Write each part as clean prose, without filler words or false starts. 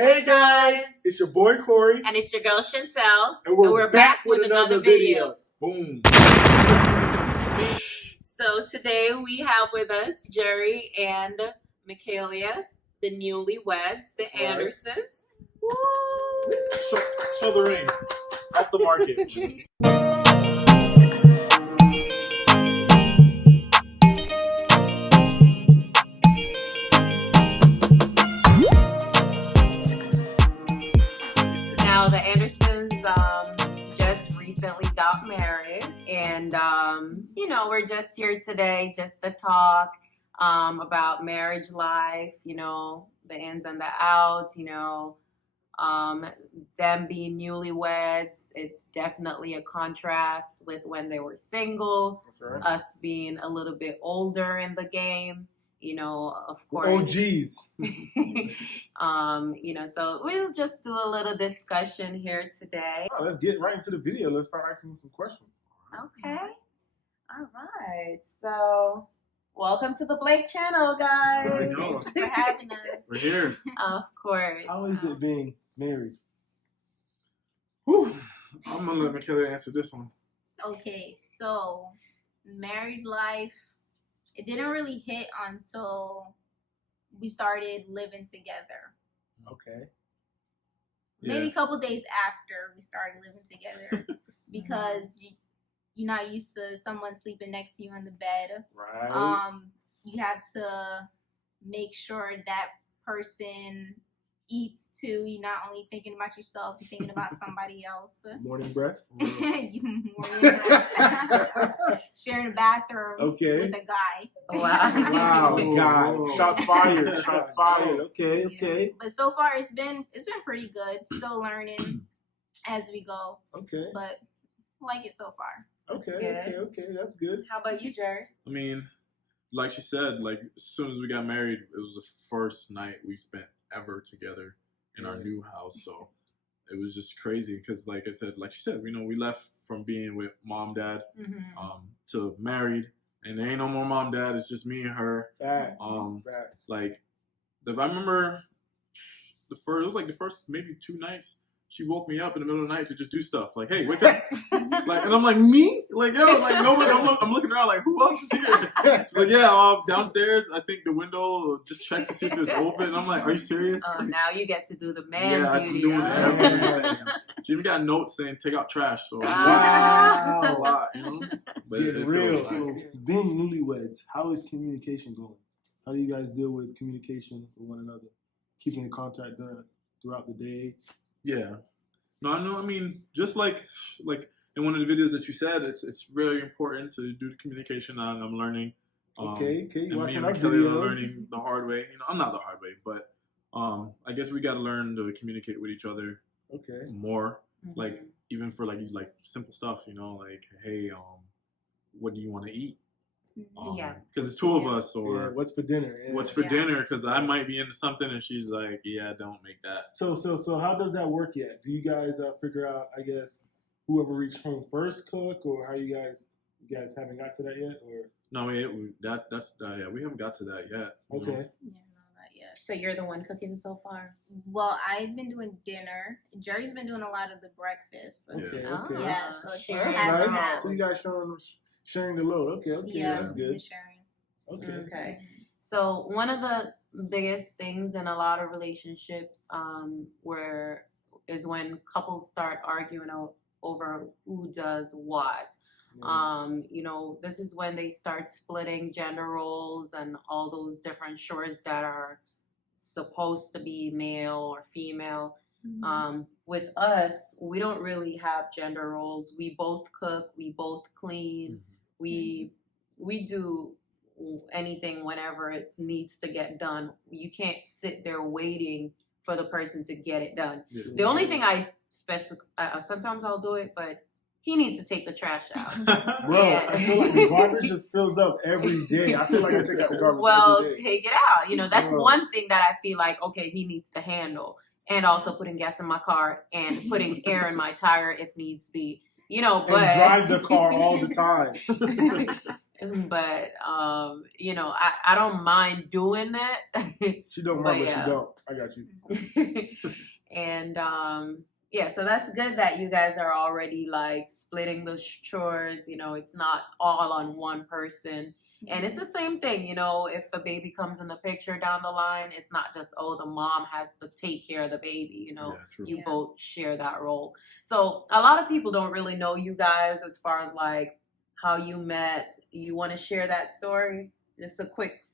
Hey guys, it's your boy Corey, and it's your girl Chantel, and we're back with another video. Boom. So today we have with us Jerry and Michaelia, the Newlyweds, the Andersons. Woo! Show the ring. Off the market. Now the Andersons just recently got married, and we're just here today just to talk about marriage life, the ins and the outs, them being newlyweds. It's definitely a contrast with when they were single. That's right. Us being a little bit older in the game, of course. OGs. So we'll just do a little discussion here today. Let's get right into the video. Let's start asking some questions. Okay. All right. So welcome to the Blake channel, guys. Thanks for having us. We're here. Of course. How is it being married? Whew. I'm gonna let Michaelia answer this one. Okay, so married life, it didn't really hit until we started living together. Okay. Maybe a couple days after we started living together, because you're not used to someone sleeping next to you in the bed. Right. You have to make sure that person eats too. You're not only thinking about yourself, you're thinking about somebody else. Morning breath. Sharing a bathroom with a guy. Wow. Wow, God. Shots fired. Shots fired. Okay, okay. But so far it's been pretty good. Still learning as we go. Okay. But I like it so far. Okay. That's good. How about you, Jerry? I mean, like she said, like as soon as we got married, it was the first night we spent ever together in our new house. So it was just crazy because, like I said, like she said, we left from being with mom, dad, to married, and there ain't no more mom, dad. It's just me and her. Facts. Like I remember it was like the first maybe 2 nights. She woke me up in the middle of the night to just do stuff. Like, hey, wake up. And I'm like, me? Like, yo, like, nobody, I'm looking around like, who else is here? She's like, yeah, downstairs. I think the window, just check to see if it's open. I'm like, are you serious? Oh, now you get to do the man duty. I'm doing everything. She even got notes saying, take out trash. So, Wow. a lot, But it's real. So, being newlyweds, how is communication going? How do you guys deal with communication with one another? Keeping in contact throughout the day? Yeah. No, I know. I mean, just like in one of the videos that you said, it's really important to do the communication. I'm learning. Okay. And me and Michaelia are learning the hard way. I'm not the hard way, but I guess we got to learn to communicate with each other. More. Like even for like simple stuff, like, hey, what do you want to eat? Because it's 2 of us, or what's for dinner? Yeah. What's for dinner? Because I might be into something, and she's like, "Yeah, don't make that." So how does that work yet? Do you guys figure out? I guess whoever reached home first cook, or how you guys haven't got to that yet, or no? We haven't got to that yet. Okay. Yeah, no, not yet. So you're the one cooking so far? Well, I've been doing dinner. Jerry's been doing a lot of the breakfast. Okay. Yeah, so it's nice. So you guys sharing the load. Okay. Yeah, that's good. Sharing. Okay. So one of the biggest things in a lot of relationships is when couples start arguing over who does what. This is when they start splitting gender roles and all those different chores that are supposed to be male or female. With us, we don't really have gender roles. We both cook, we both clean, we do anything whenever it needs to get done. You can't sit there waiting for the person to get it done. The only thing sometimes I'll do it, but he needs to take the trash out. Bro, I feel like the garbage just fills up every day. I feel like I take out the garbage every day. Take it out. That's one thing that I feel like, okay, he needs to handle. And also putting gas in my car and putting air in my tire if needs be. But drive the car all the time. but you know, I don't mind doing it. She don't But mind, but yeah. she don't. I got you. And yeah, so that's good that you guys are already like splitting those chores. You know, it's not all on one person. And it's the same thing, you know, if a baby comes in the picture down the line, it's not just, oh, the mom has to take care of the baby, you know, Yeah, true. you Yeah. both share that role. So a lot of people don't really know you guys as far as like how you met. You want to share that story? Just a quick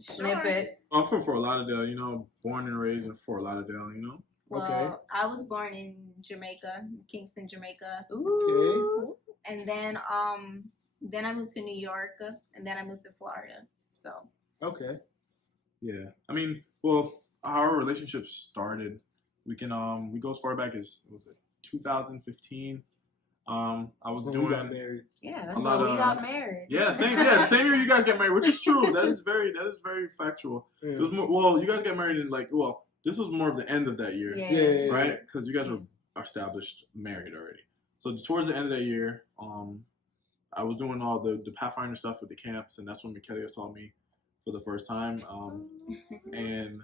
snippet. I'm from Fort Lauderdale, you know, born and raised in Fort Lauderdale, you know. Well, Okay. I was born in Jamaica, Kingston, Jamaica, Ooh. and then I moved to New York, and then I moved to Florida. So Okay. Yeah. I mean, well, our relationship started. We can we go as far back as, what was it, 2015. I was When doing we got married. Yeah, A that's lot how we of- got married. the same year you guys got married, which is true. That is very factual. Yeah. It was more, well, you guys got married in like, well, this was more of the end of that year, Yeah. right? Because you guys were established married already. So towards the end of that year, I was doing all the Pathfinder stuff with the camps, and that's when Michaela saw me for the first time. And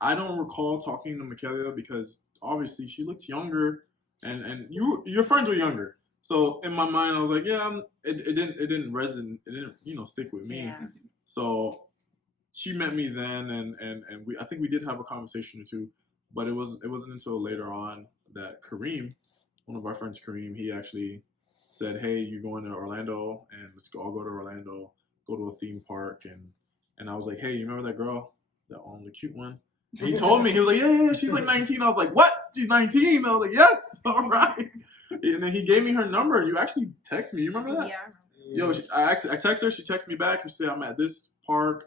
I don't recall talking to Michaela because obviously she looked younger, and your friends were younger. So in my mind, I was like, yeah, it didn't resonate, it didn't stick with me. Yeah. So she met me then, and I think we did have a conversation or two, but it wasn't until later on that Kareem, one of our friends, Kareem, he actually said, hey, you're going to Orlando, and let's all go to Orlando, go to a theme park, and I was like, hey, you remember that girl, the cute one? And he told me, he was like, yeah, she's like 19. I was like, what? She's 19? I was like, yes, all right. And then he gave me her number. You actually text me. You remember that? yeah, Yo, I text her. She texted me back. She said, I'm at this park.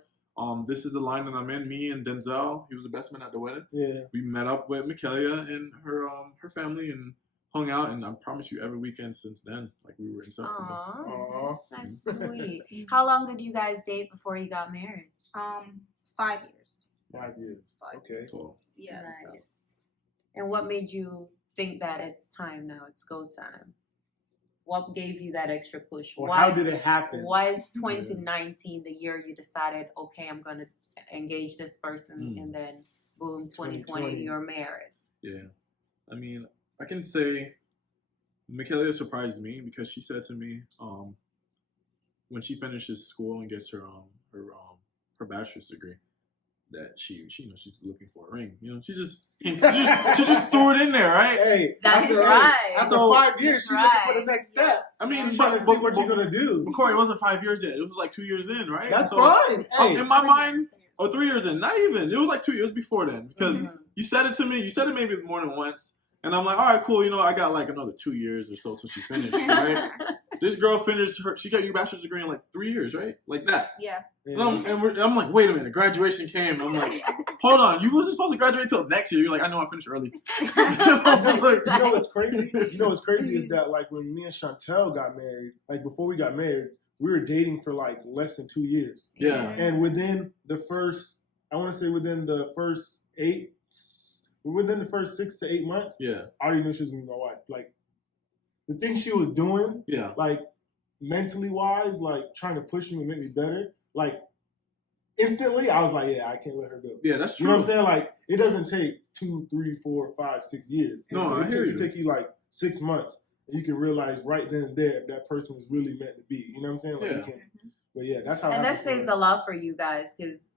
This is the line that I'm in. Me and Denzel. He was the best man at the wedding. Yeah. We met up with Michaela and her family and hung out. And I promise you, every weekend since then, like we were inseparable. Aw, Aw. that's sweet. How long did you guys date before you got married? 5 years. 5 years. 5 Okay. years. Cool. Yeah. so- Nice. And what made you think that it's time now? It's go time. What gave you that extra push? Or how did it happen? Why is 2019 the year you decided, okay, I'm gonna engage this person, and then boom, 2020 2020. you're married? Yeah. I mean, I can say Michaela surprised me because she said to me, when she finishes school and gets her bachelor's degree, that she's looking for a ring. You know, she just threw it in there, right? Hey, That's after, right. After So- 5 years, That's she's looking for right. the next step. I mean, I'm trying to see what you're gonna do. But Corey, it wasn't 5 years yet. It was like 2 years in, right? That's So, fine. Hey, in my 3 mind, years. or 3 years in, not even. It was like 2 years before then because Mhm. you said it to me. You said it maybe more than once, and I'm like, all right, cool. You know, I got like another 2 years or so till she finished, right? This girl finished she got your bachelor's degree in like 3 years, right? Like that. Yeah. And I'm like, wait a minute, graduation came. I'm like, hold on, you wasn't supposed to graduate till next year. You're like, I know, I finished early. you know what's crazy? You know what's crazy is that like when me and Chantel got married, like before we got married, we were dating for like less than 2 years. Yeah. And within the first 6 to 8 months, Yeah. I already knew she was gonna be my wife. Like the things she was doing, Yeah. like mentally wise, like trying to push me and make me better, like instantly I was like, yeah, I can't let her go. Yeah, that's true. You know what I'm saying? Like it doesn't take 2, 3, 4, 5, 6 years. No, I hear you. It take you like 6 months, and you can realize right then and there if that person was really meant to be. You know what I'm saying? Like, Yeah. you can, but yeah, that's how. And it that happened says for a lot for you guys, because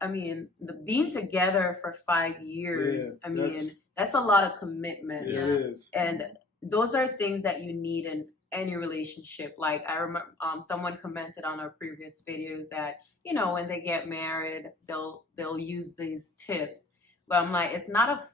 I mean, being together for 5 years, Yeah, I mean, that's a lot of commitment. her. Yeah. It is. And those are things that you need in any relationship. Like I remember someone commented on our previous videos that, you know, when they get married, they'll use these tips. But I'm like, it's not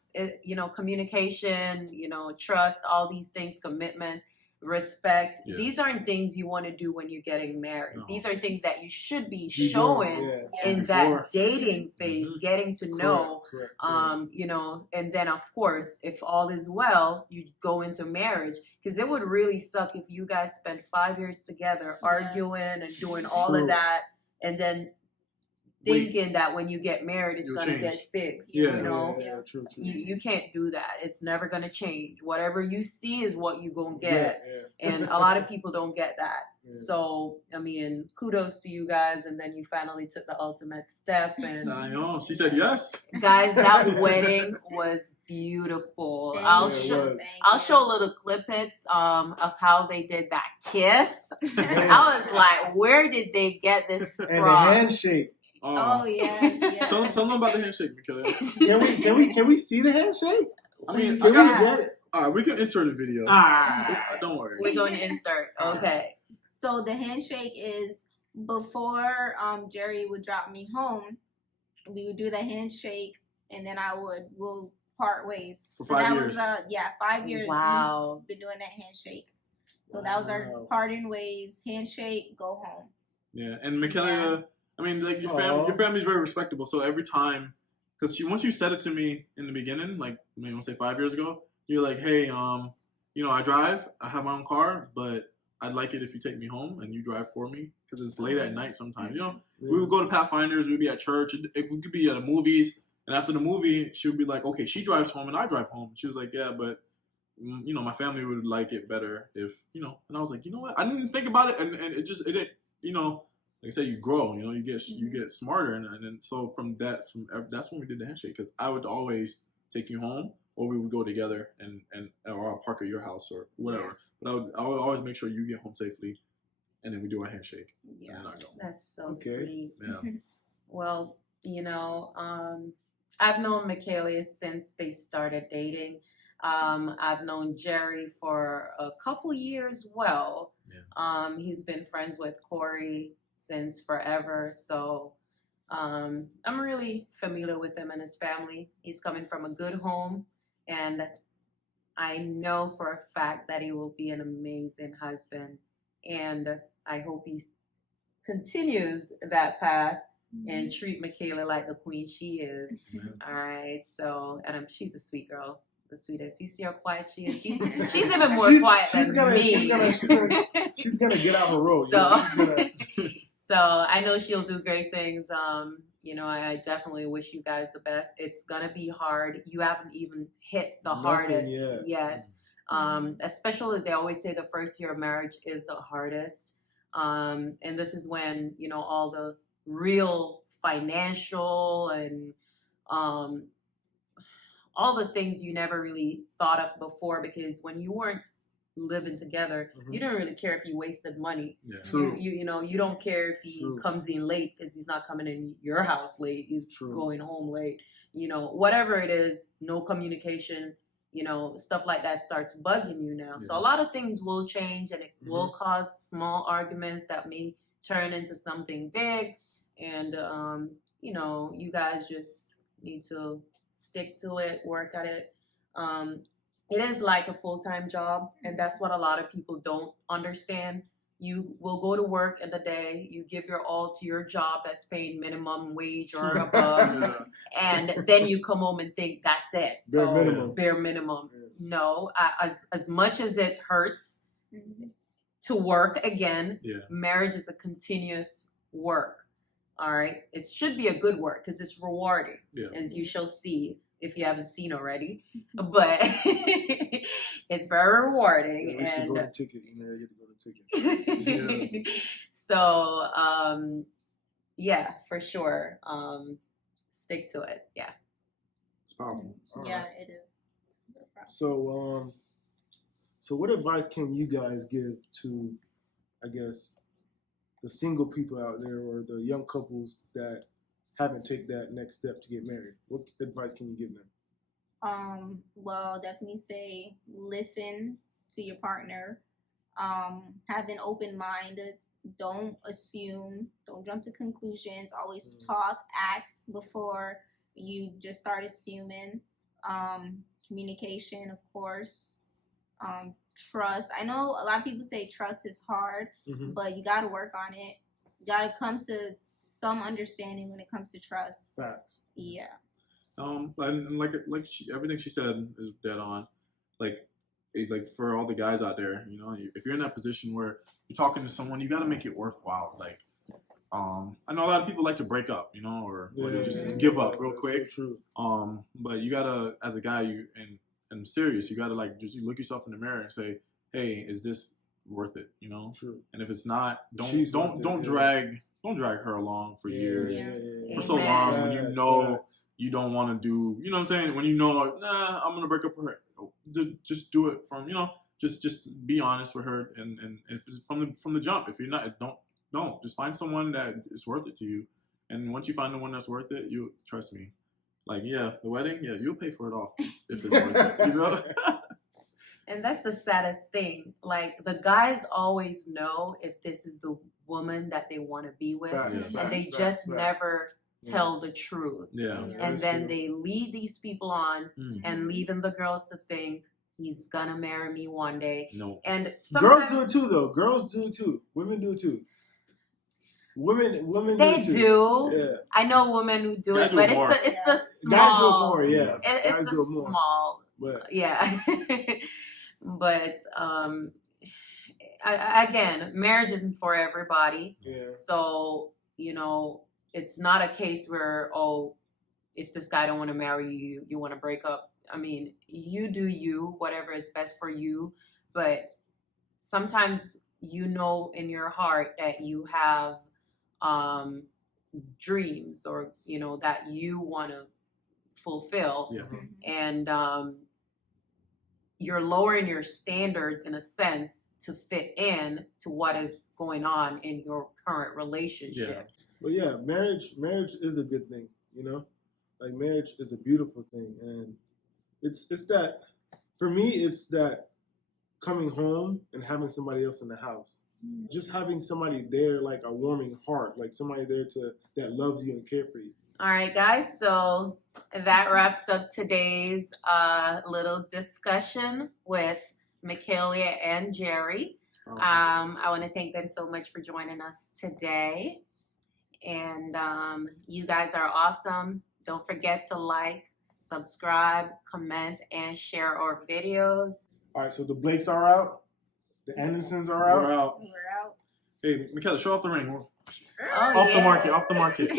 communication, trust, all these things, commitment, respect. Yeah. These aren't things you want to do when you're getting married. No. These are things that you should be You showing doing, Yeah. in Before. that dating phase, Mhm. getting to know. Correct. And then of course, if all is well, you go into marriage, because it would really suck if you guys spent 5 years together Yeah. arguing and doing all True. of that, and then Wait. thinking that when you get married, it's You'll gonna change. get fixed. Yeah. You know, Yeah, true. you can't do that. It's never gonna change. Whatever you see is what you gonna get. Yeah. And a lot of people don't get that. Yeah. So, I mean, kudos to you guys. And then you finally took the ultimate step. And I know. She said yes. guys, that wedding was beautiful. I'll you. show. Was. I'll show little clippets of how they did that kiss. I was like, where did they get this And the from? handshake. Oh yes, yes. Tell them about the handshake, Michaela. Can we see the handshake? I mean, Can we get it? all right, we can insert a video. Don't worry. We're going to insert. Okay. So the handshake is before Jerry would drop me home, we would do the handshake, and then we'll part ways. For so 5 that years. was 5 years. Wow. We've been doing that handshake. So that was our parting ways. Handshake, go home. Yeah, and Michaela, Yeah. I mean, like your family's very respectable. So every time, because once you said it to me in the beginning, like maybe I want to say 5 years ago, you're like, hey, I drive, I have my own car, but I'd like it if you take me home and you drive for me because it's late at night sometimes. We would go to Pathfinders, we'd be at church, we could be at the movies, and after the movie, she would be like, okay, she drives home and I drive home. She was like, yeah, but my family would like it better if and I was like, you know what? I didn't even think about it, and it didn't, like I said, you grow, you get smarter, and then so that's when we did the handshake, because I would always take you home, or we would go together or I'll park at your house or whatever. But I would always make sure you get home safely, and then we do our handshake. Yeah. And then I go. That's so Okay. sweet. Yeah. Well, I've known Michaela since they started dating. I've known Jerry for a couple years. Well, Yeah. He's been friends with Corey since forever. So I'm really familiar with him and his family. He's coming from a good home, and I know for a fact that he will be an amazing husband. And I hope he continues that path and treat Michaela like the queen she is. Yeah. All right. So, and she's a sweet girl. The sweetest. You see how quiet she is? She's even more quiet than me. She's gonna get out her role. So I know she'll do great things. I definitely wish you guys the best. It's gonna be hard. You haven't even hit the hardest yet. Especially, they always say the first year of marriage is the hardest. And this is when all the real financial and all the things you never really thought of before, because when you weren't living together, you didn't really care if you wasted money. Yeah. True. You don't care if he comes in late, because he's not coming in your house late. He's going home late. Whatever it is, no communication. Stuff like that starts bugging you now. Yeah. So a lot of things will change, and it will cause small arguments that may turn into something big. And you guys just need to stick to it, work at it. It is like a full-time job, and that's what a lot of people don't understand. You will go to work in the day, you give your all to your job that's paying minimum wage or above, and then you come home and think that's it. Bare minimum. Yeah. No, as much as it hurts to work again, marriage is a continuous work. All right, it should be a good work because it's rewarding, as you shall see if you haven't seen already. But it's very rewarding, and go to ticket. You get to go to ticket. So for sure, stick to it. Yeah, It's powerful. Yeah, it is. So what advice can you guys give to, I guess, the single people out there, or the young couples that haven't taken that next step to get married? What advice can you give them? Well, definitely say listen to your partner. Have an open mind. Don't assume. Don't jump to conclusions. Always talk, ask before you just start assuming. Communication, of course. Trust. I know a lot of people say trust is hard, but you got to work on it. You got to come to some understanding when it comes to trust. Facts. Yeah. And everything she said is dead on. Like for all the guys out there, if you're in that position where you're talking to someone, you got to make it worthwhile. Like, I know a lot of people like to break up, or they just give up real quick. So true. But you gotta, as a guy, and I'm serious, you gotta just look yourself in the mirror and say, hey, is this worth it, you know. True. And if it's not, She's don't worth it, drag her along for years Yeah. for so Amen. long when you Facts, know facts. you don't want to do, you know what I'm saying? When you know, like, nah, I'm gonna break up with her. Just do it from, you know, just be honest with her, and if it's from the jump. If you're not, don't just find someone that is worth it to you. And once you find the one that's worth it, you trust me. Like, yeah, the wedding, yeah, you'll pay for it all if it's worth it, you know. And that's the saddest thing. Like, the guys always know if this is the woman that they want to be with, Facts, Yes. and facts, they facts, just facts. never tell the truth. Yeah. Yeah. And That's then true. they lead these people on Mm. and leaving the girls to think he's gonna marry me one day. No. And Girls sometimes do it too, though. Girls do it too. Women do it too. Women they do it too. do. Yeah. I know women who do Guys it, do but it more. it's a Yeah. small. Guys do it more, yeah. It's Guys a do it more. small. But Yeah. But again, marriage isn't for everybody. yeah. So, it's not a case where, if this guy don't want to marry you, you want to break up. I mean, you do you, whatever is best for you. But sometimes in your heart that you have dreams or, that you want to fulfill. Yeah. And you're lowering your standards in a sense to fit in to what is going on in your current relationship. But yeah, marriage is a good thing, you know? Like, marriage is a beautiful thing, and it's that, for me, it's that coming home and having somebody else in the house. Just having somebody there, like a warming heart, like somebody there that loves you and care for you. All right, guys. So that wraps up today's little discussion with Michaelia and Jerry. I want to thank them so much for joining us today. And you guys are awesome. Don't forget to like, subscribe, comment, and share our videos. All right, so the Blakes are out. The Andersons are out. We're out. We're out. Hey, Michaela, show off the ring. Oh, Off the yeah. market. Off the market.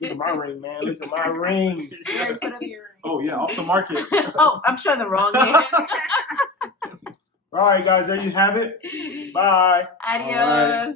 Look at my ring, man. Look at my ring. You already put up your ring. Oh yeah, off the market. Oh, I'm showing the wrong hand. All right, guys, there you have it. Bye. Adios.